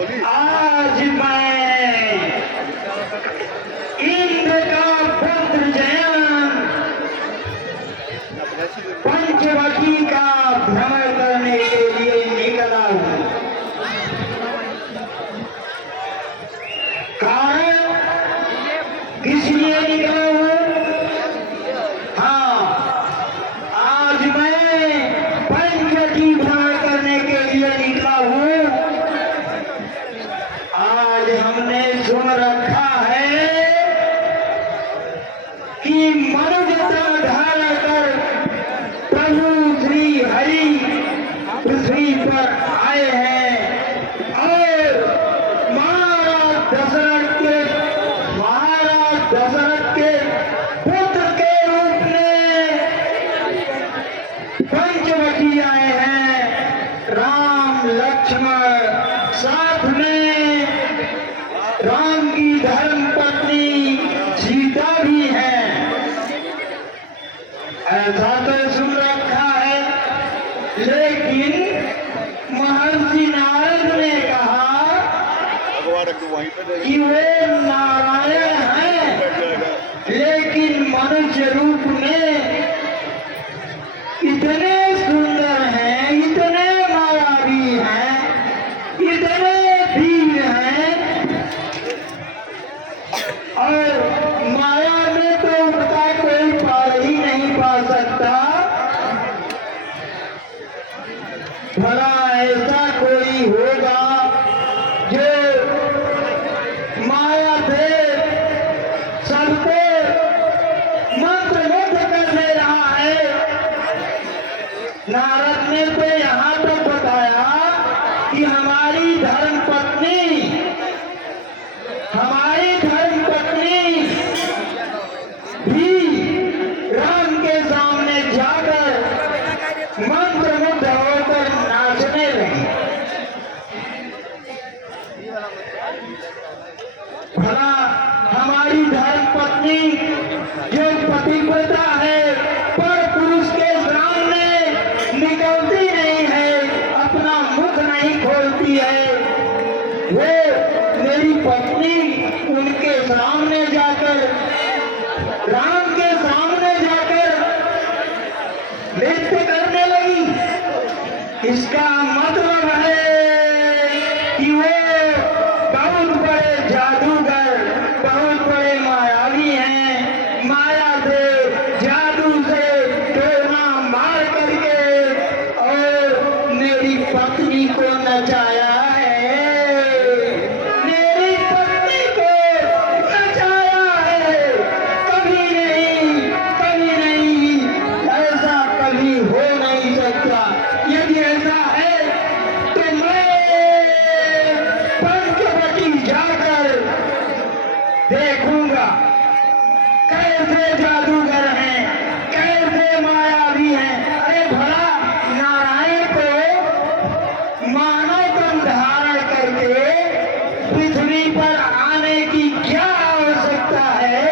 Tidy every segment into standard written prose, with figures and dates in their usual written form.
आज मैं इंद्र का पुत्र जयंत पंचवटी का भ्रमण करने के लिए निकला हूं। कारण किस लिए निकला हूं? हाँ, आज मैं पंचवटी भ्रमण करने के लिए निकला हूं। आज हमने सुन रखा है कि मनुष्यता धारण कर प्रभु श्री हरि पृथ्वी पर आए हैं और महाराज दशरथ के पुत्र के रूप में पंचवटी आए हैं। राम लक्ष्मण साथ में राम की धर्म पत्नी सीता भी है। ऐसा तो सुन रखा है, लेकिन महर्षि नारद ने कहा कि वे नारायण हैं, लेकिन मनुष्य रूप में इतने सुंदर हैं, इतने मायावी हैं, इतने वीर हैं और माया में तो उनका कोई पार ही नहीं पा सकता। भला ऐसा कोई होगा जो माया से सबको मंत्रमुग्ध कर ले रहा है। नारद ने तो यहाँ तक बताया कि हमारी धर्म पत्नी भी राम के सामने जाकर मंत्रमुग्ध होकर नाचने लगी। भला हमारी धर्म पत्नी जो पतिव्रता है, पर पुरुष के सामने निकलती नहीं है, अपना मुख नहीं खोलती है, वो मेरी पत्नी उनके सामने जाकर, राम के सामने जाकर नृत्य करने लगी। इसका मतलब है कि वो बहुत बड़े जादूगर, बहुत बड़े मायावी हैं। माया से, जादू से टोना मार करके और मेरी पत्नी को नचाया है, मेरी पत्नी को नचाया है। कभी नहीं, ऐसा कभी हो नहीं सकता। यदि ऐसा है तो मैं पंचवटी जाकर देखूंगा कैसे जादूगर हैं, कैसे मायावी हैं। अरे भला नारायण को मानव तन धारण करके पृथ्वी पर आने की क्या आवश्यकता है?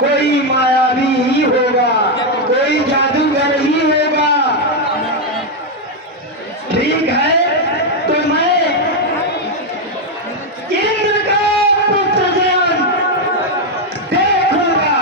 कोई मायावी ही होगा, कोई जादूगर ही होगा। ठीक है, तो मैं इंद्र का पुत्र जयंत देखूंगा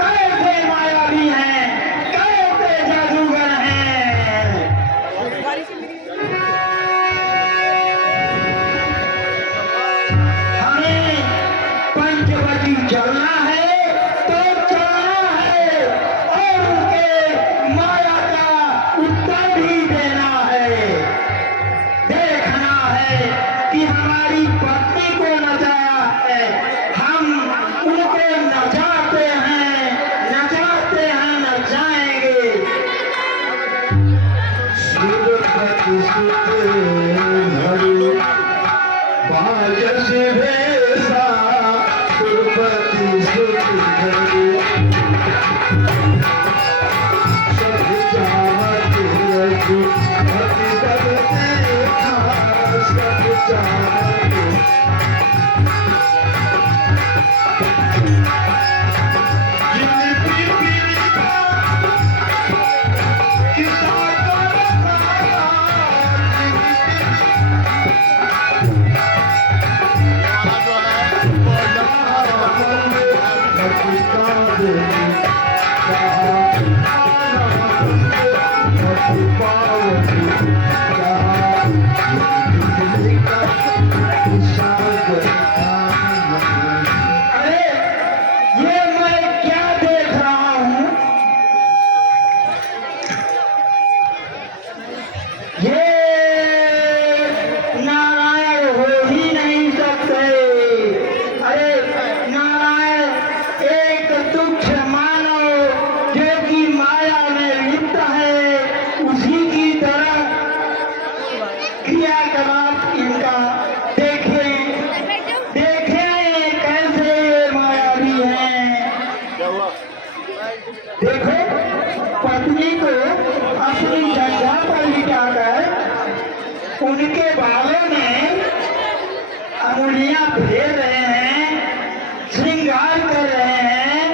कैसे मायावी हैं, कैसे जादूगर हैं। हमें पंचवटी चलना है तो चलना है और उनके माया का उत्तर भी देना है। देखना है कि हमारी पत्नी को नचाया है, हम उनको नचाते हैं, नचाएंगे। सुरपति सुत धरू बाजस भेसा, सुरपति सुत धरू सब चाहत रघु अति बल देखा, सब चाहत जिन पीपीलिका किसा कर उनके बालों में अंगुलियां फेर रहे हैं, श्रृंगार कर रहे हैं।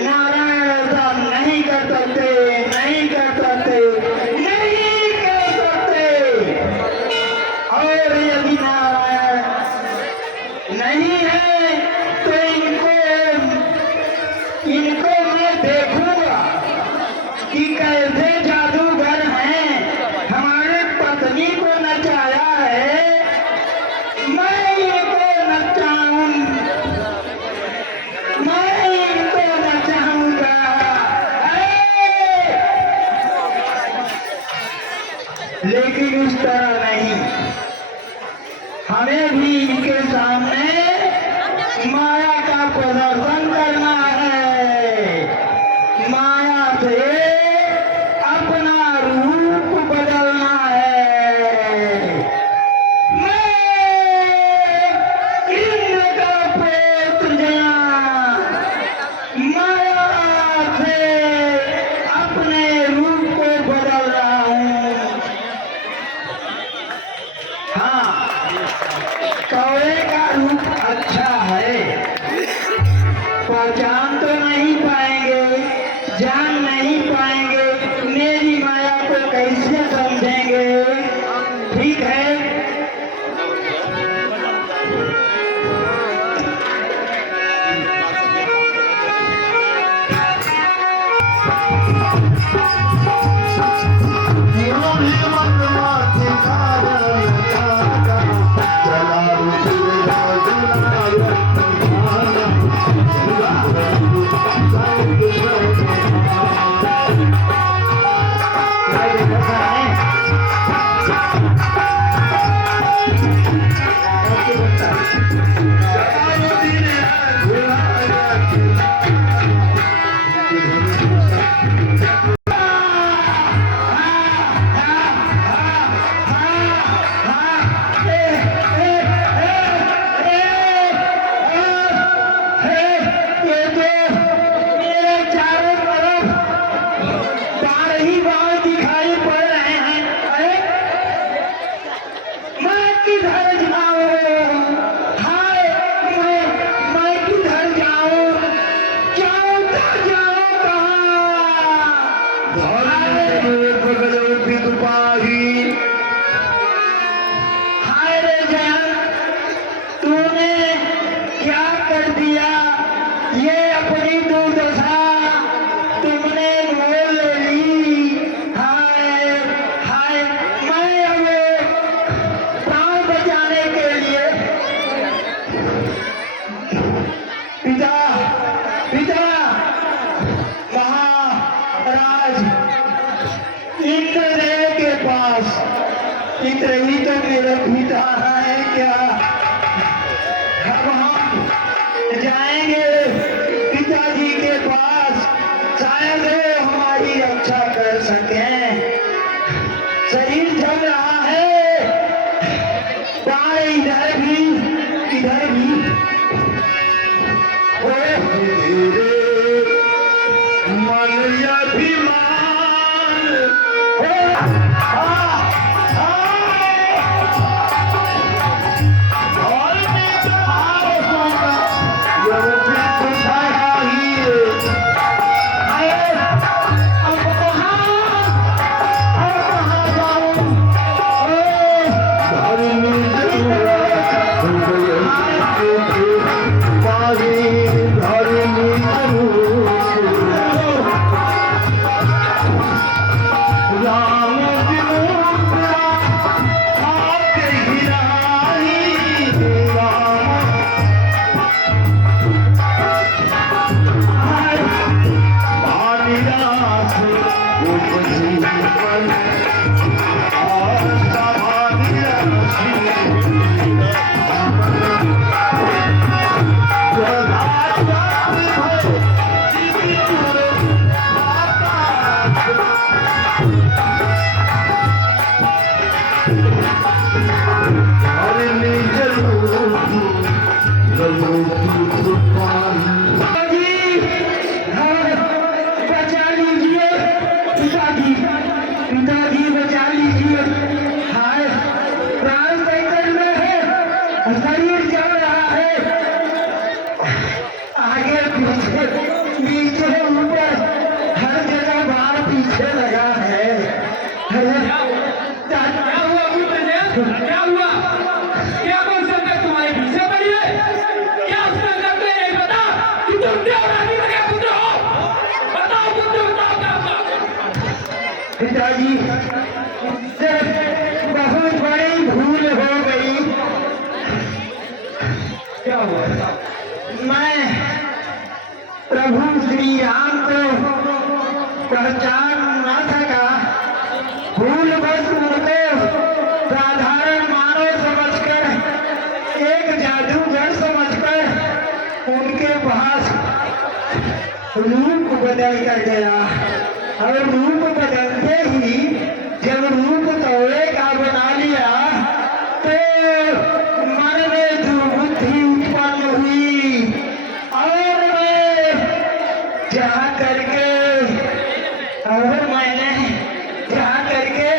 नारायण ऐसा नहीं कर सकते, नहीं कर सकते, नहीं कर सकते। और यदि नारायण नहीं है तो इनको मैं देखूंगा कि कैसे जादूगर हैं, हमारे पत्नी को नचाया है, मैं इनको नचाऊं, मैं इनको नचाऊंगा। लेकिन इस तरह नहीं, हमें भी इनके सामने माया का प्रदर्शन करना है, माया से अपना रूप बदलना है। मैं इंद्र का पुत्र जया माया से अपने रूप को बदल रहा हूँ। हाँ, कौवे का रूप अच्छा है, पहचान तो नहीं पाएंगे, जान नहीं पाएंगे, मेरी माया को कैसे समझेंगे। ठीक है, इंद्र ही तो मेरे पिता है क्या? अब हम जाएंगे पिताजी के पास, शायद वो हमारी रक्षा कर सकें। शरीर जल रहा है, बाएं इधर भी इधर भी। मन अभिमान पिताजी बचा लीजिए। हाँ क्या हुआ? क्या कोई संकट तुम्हारे पीछे पड़ी है? क्या संकट तुझे नहीं पता कि तुम देवरानी के पुत्र हो? बताओ पुत्र, बताओ क्या हुआ? पिताजी से बहुत बड़ी भूल हो गई। क्या हुआ? मैं प्रभु श्री राम को पहचान न सका। भूलवश उनको साधारण मानव समझकर, एक जादूगर समझकर उनके पास रूप बदल कर गया। और रूप बदलते ही जब रूप कौवे का बना लिया तो मन में दुर्बुद्धि उत्पन्न हुई और मैंने जा करके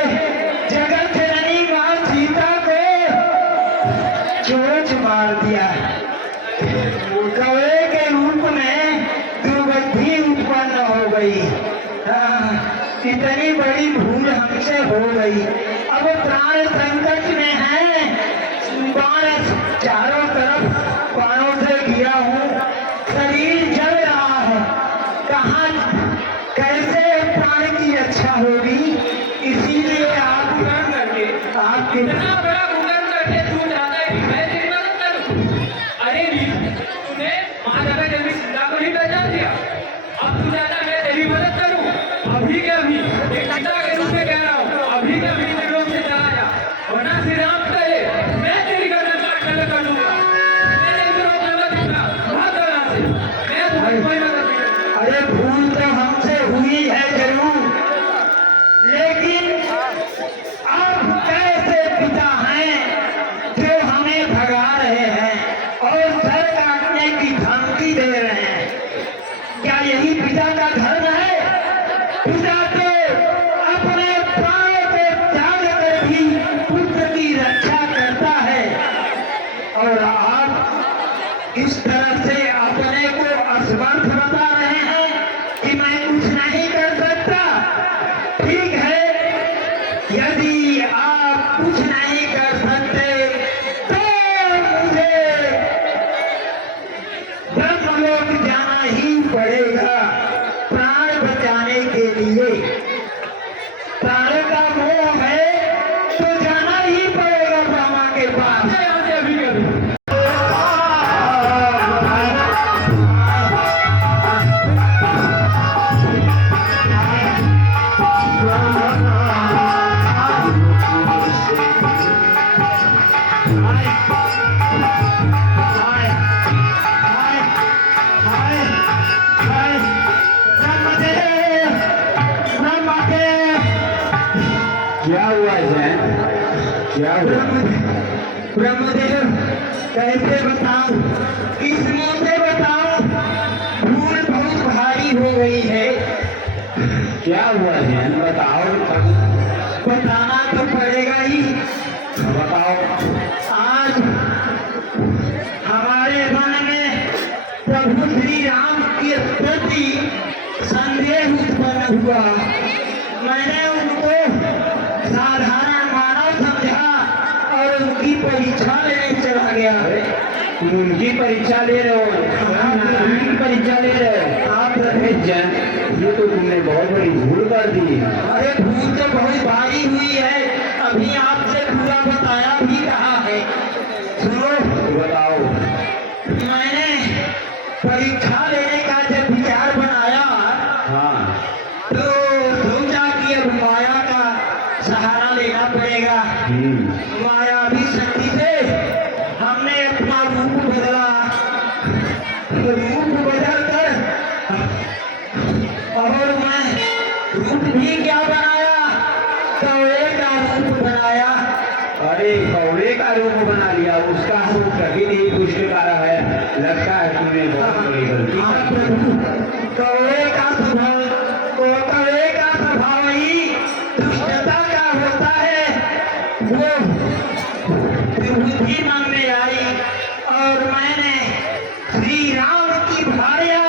जगत जननी मां सीता को चोट मार दिया। कौवे के रूप में दुर्बुद्धि उत्पन्न हो गई। इतनी बड़ी भूल हमसे हो गई। अब प्राण संकट में है। बाण चारों तरफ बाणों से घिरा हूँ। शरीर जल रहा है। कहाँ कैसे प्राण की रक्षा होगी? इसीलिए आप इतना बड़ा कुकर्म करके तू चाहता है कि मैं तेरी मदद करूं? अरे तूने मां जगह जल्दी सीता को नहीं पहचान दिया। अब तू चाहता है मैं तेरी मदद करूं? अभी के अभी एक पिता के रूप में कह रहा हूं, अभी के अभी तेरे लोग से चला जा, वरना श्री राम करे मैं तेरी गर्दन काट कर कर दूंगा। मैं तेरी तरफ मदद दूंगा। भाग यहाँ से, मैं तुम्हारी कोई मदद नहीं करूंगा। अरे भूल तो हमसे हुई है जरूर, लेकिन आप कैसे पिता हैं जो हमें भगा रहे हैं और सर काटने की धमकी दे रहे हैं? क्या यही पिता का धर्म है? पिता तो अपने प्राणों को त्याग कर भी पुत्र की रक्षा करता है और आप इस तरह से अपने को असमर्थ बता रहे हैं कि मैं कुछ नहीं कर सकता। ठीक है, यदि आप कुछ नहीं कर सकते तो मुझे ब्रह्मलोक जाना ही पड़ेगा प्राण बचाने के लिए। प्राणों का मोह है तो जाना ही पड़ेगा ब्रह्मा के पास। मैं यहाँ से अभी करूं। क्या हुआ जैन? क्या हुआ? ब्रह्मदेव कैसे बताऊं, किस मुंह से बताऊं? भूल बहुत भारी हो गई है। क्या हुआ जैन? बताओ। बताना तो पड़ेगा ही। बताओ। आज हमारे मन में प्रभु श्री राम के प्रति संदेह उत्पन्न हुआ। मैंने उनको साधारण मानव समझा और उनकी परीक्षा लेने चला गया। तुम उनकी परीक्षा ले रहे हो? उनकी परीक्षा ले रहे हो आप? जैन, ये तो तुमने बहुत बड़ी भूल कर दी। अरे भूल तो बहुत भारी हुई है। अभी आपसे पूरा बताया भी कहा है। सुनो, बताओ। मैंने परीक्षा लेने का जब विचार बनाया हाँ। तो सोचा कि अब माया का सहारा लेना पड़ेगा। माया भी शक्ति से हमने अपना रूप बदला। रूप बदल कर और मैं रूप भी क्या बनाया, कौवे का रूप बनाया। अरे कौवे का रूप बना लिया, उसका रूप कभी नहीं पुष्ट कर रहा है। लगता है तुम्हें बहुत बड़ी गलती हाँ कर दी। प्रभु, कौवे का स्वभाव ही दुष्टता का होता है। वो बुद्धि मन में आई और मैंने श्री राम की भार्या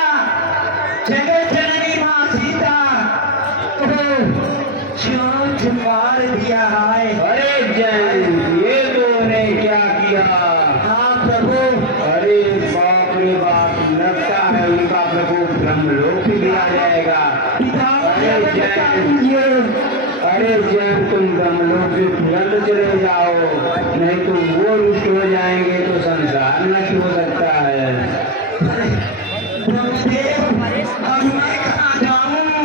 जगत जननी मां सीता को चोट मार दिया है। अरे जैन, नहीं तो वो रुष्ट हो जाएंगे तो संसार नष्ट हो सकता है। प्रभुदेव, अब मैं कहाँ जाऊं,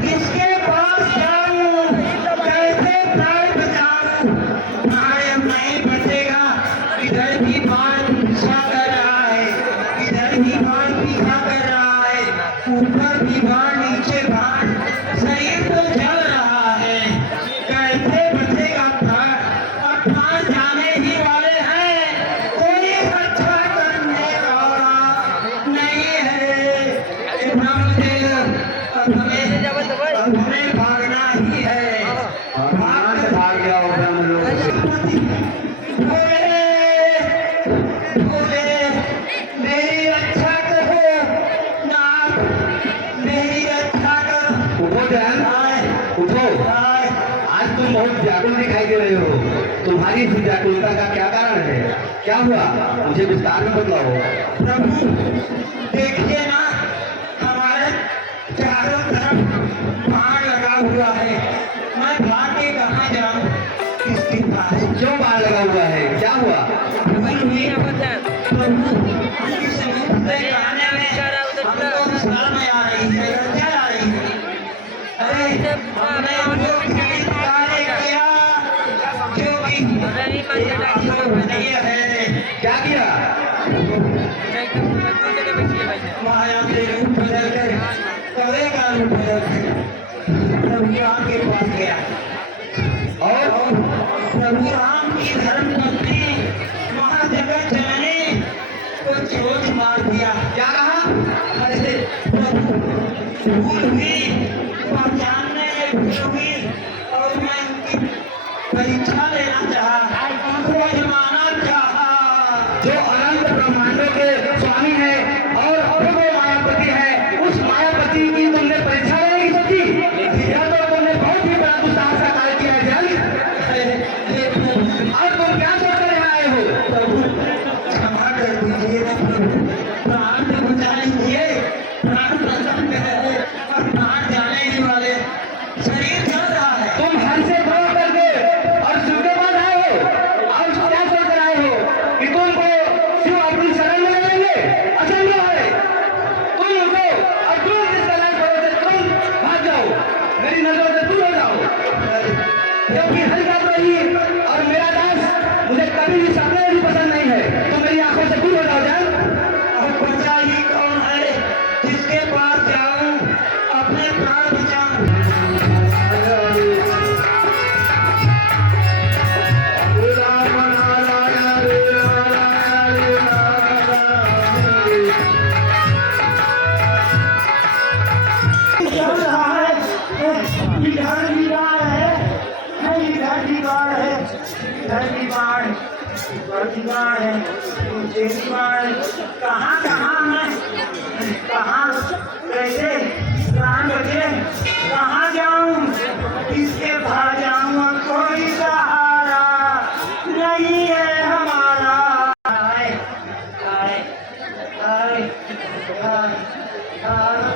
किसके पास जाऊं, कैसे प्राण बचाऊं? प्राण नहीं बचेगा। इधर भी बाण पीछा कर रहा है, इधर भी बाण पीछा कर रहा है, ऊपर भी बाण, नीचे बाण, शरीर तो जल रहा है। कैसे बचेगा प्राण? अब प्राण जाने ही वाले हैं, कोई रक्षा करने वाला नहीं है। हे ब्रह्मदेव, अब हमें भागना ही है। भगवान से भाग जाओ ब्रह्मलोक से। भोले, भोले, मेरी रक्षा करो नाथ, मेरी रक्षा करो। उठो ध्यान, उठो। आज तुम बहुत व्याकुल दिखाई दे रहे हो। तुम्हारी इस व्याकुलता का क्या कारण है? क्या हुआ? मुझे विस्तार में बतलाओ। प्रभु देखिए ना, हमारे चारों तरफ बाण लगा हुआ है। मैं भाग के कहाँ जाऊं, किसके पास? क्यों बाण लगा हुआ है? क्या हुआ? भूल हुई प्रभु, उनकी समीप से आने में हमको शर्म आ रही है, लज्जा आ रही है। अरे हमने उनको किसी कार्य किया जो कि नहीं है। क्या किया? माया से रूप बदल कर, कौवे का रूप बदल कर प्रभु राम के पास गया और प्रभु राम की धर्म पत्नी महाजगत जननी को चोट मार दिया। क्या कहा? अरे प्रभु, भूल हुई, पहचानने में भूल हुई और मैं उनकी परीक्षा लेना चाहा, उनको आजमाना चाहा। जो अनंत ब्रह्मांडों के स्वामी है और प्रभु मायापति है, उस मायापति की तुमने परीक्षा लेने की सोची? यह तो तुमने बहुत ही बड़ा दुस्साहस का कार्य किया है जल। और तुम क्या सोचकर यहाँ आए हो? प्रभु क्षमा कर दीजिए ना प्रभु, प्राण तो बचा लीजिए। प्राण प्रसन्न है और प्राण जाने ही वाले, शरीर चल रहा है। तुम हर से द्रोह करके और शिव के पास आए हो और क्या सोचकर आए हो कि तुमको शिव अपनी शरण में ले लेंगे? असंभव है। तुम उठो और तुरंत इस कल्याण पर्वत से तुरंत भाग जाओ, मेरी नजरों से दूर हो जाओ। क्योंकि हरिद्रोही और मेरा दास मुझे कभी भी सपने में भी पसंद नहीं है। तुम मेरी आंखों से दूर हो जाओ जान। और बचा ही कौन है जिसके पास जाऊं, अपने प्राण बचाऊं? चल रहा है, इधर भी बाढ़ है, नहीं इधर भी बाढ़ है, इधर भी बाढ़, इधर भी बाढ़ है, नीचे भी बाढ़ है। कहाँ कहाँ मैं, कहाँ कैसे प्राण बचे, कहाँ जाऊं, किसके पास जाऊं? अब कोई सहारा नहीं है हमारा। आए, आए, आए, आए,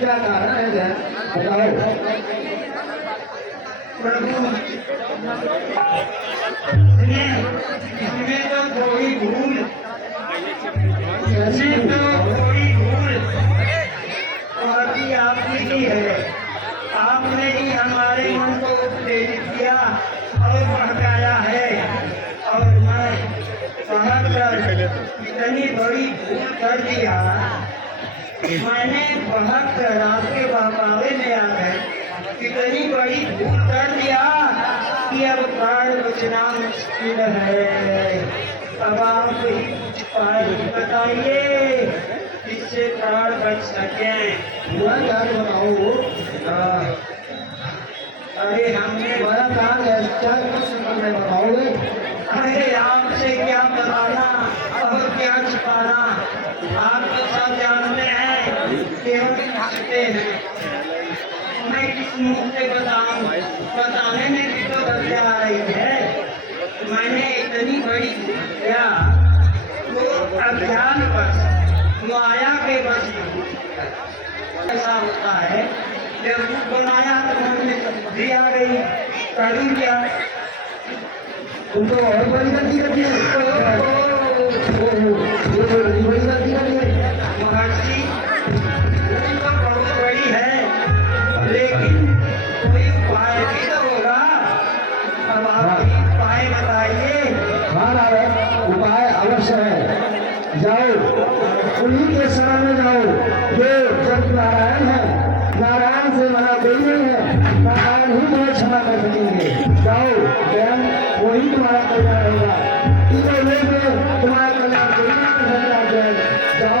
क्या कारण है बताओ? इसमें तो कोई भूल, इसमें तो कोई भूल आपकी ही है। आपने ही हमारे मन को उत्तेजित किया और भड़काया है और मैं कहकर इतनी बड़ी भूल कर दिया। मैंने बहुत रात के बहकावे में आकर इतनी बड़ी भूल कर दिया कि अब प्राण बचना मुश्किल है। अब आप ही कुछ उपाय बताइए जिससे प्राण बच सके। बताओ। अरे हमने बड़ा काम है, क्या बताओगे? अरे आपसे क्या बताना और क्या छिपाना, आप तो सब जानते हैं, केवल पूछते हैं। मैं किस मुंह से बताऊं, बताने में भी तो लज्जा आ रही है। मैंने इतनी बड़ी किया वो अज्ञान बस, माया के बस जब दूध बनाया तो मन में बुद्धि आ गई, करूँ क्या? तुम तो और बड़ी गलती करती है। ये तो बड़ी गलती करती है। महर्षि भूल तो बहुत बड़ी है, लेकिन कोई उपाय भी तो होगा। अब आप ही उपाय बताइए। हाँ नारद, उपाय अवश्य है। जाओ उन्हीं के शरण में जाओ जो जब नारायण है। नारायण से मना कोई नहीं है। नारायण ही तुम्हें क्षमा कर सकेंगे। जाओ स्वयं वही तुम्हारा कल्याण होगा। इधर में तुम्हारा कल्याण कोई नहीं कर सकता। जाओ जाओ।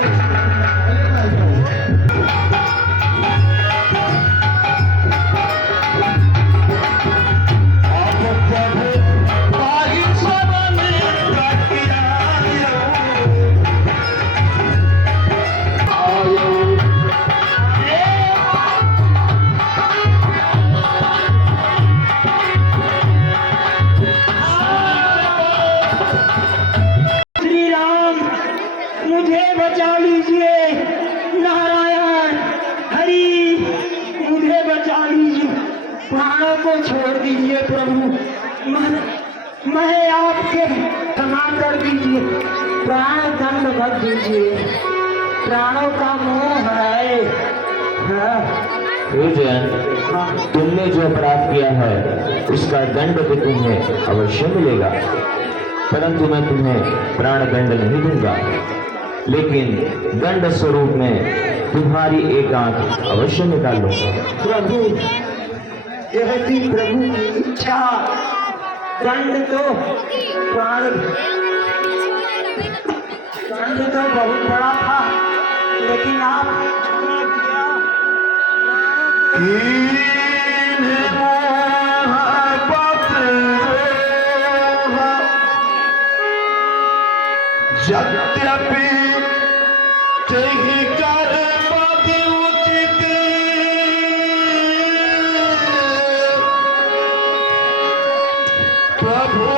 श्री राम, मुझे बचा लीजिए। नारायण हरि, मुझे बचा लीजिए। प्राणों को छोड़ दीजिए प्रभु। मैं आपके क्षमा कर दीजिए। प्राण दंड मत दीजिए। प्राणों का मोह है। हाँ। हे जयंत, तुमने जो अपराध किया है उसका दंड तो तुम्हें अवश्य मिलेगा, परंतु मैं तुम्हें प्राण दंड नहीं दूंगा, लेकिन दंड स्वरूप में तुम्हारी एक आंख अवश्य निकाल लूंगा। प्रभु, यह थी प्रभु की इच्छा। दंड तो प्राण, दंड तो बहुत बड़ा था, लेकिन आपने यद्यपि तेहि कर पद उचित, प्रभु